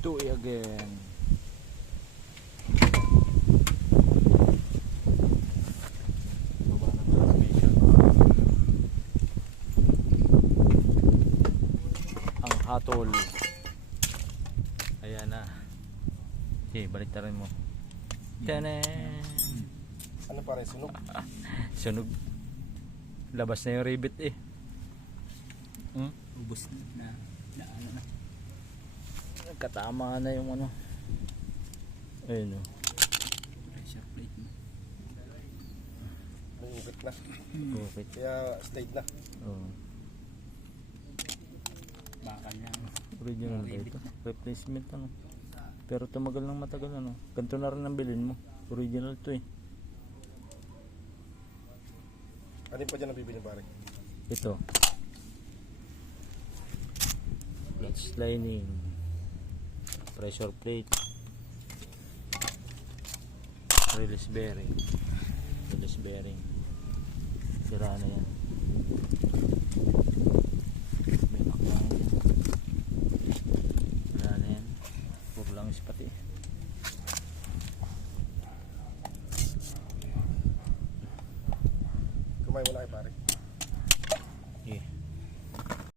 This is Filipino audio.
Do it again. Baba ng transmission. Ang hatol. Ayan na. Okay, balik rin mo. Tanan! Ano pare, sunog? Sunog. Labas na yung rivet eh. Ubus na ano na. Katama na yung ano. Ayun o. Pressure plate na. May ukit na. Okay. Kaya stayed na. Oh. Bakal na. Original ba ito? Replacement ano. Pero tumagal ng matagal ano. Ganito na rin ang bilhin mo. Original to eh. Ano pa dyan ang bibili pare? Ito. Clutch lining. Pressure plate. Release bearing. Release bearing. Sira na yan. May naklang yan. Wala na yan. Puro lang pati. Kumain mo na kay pare.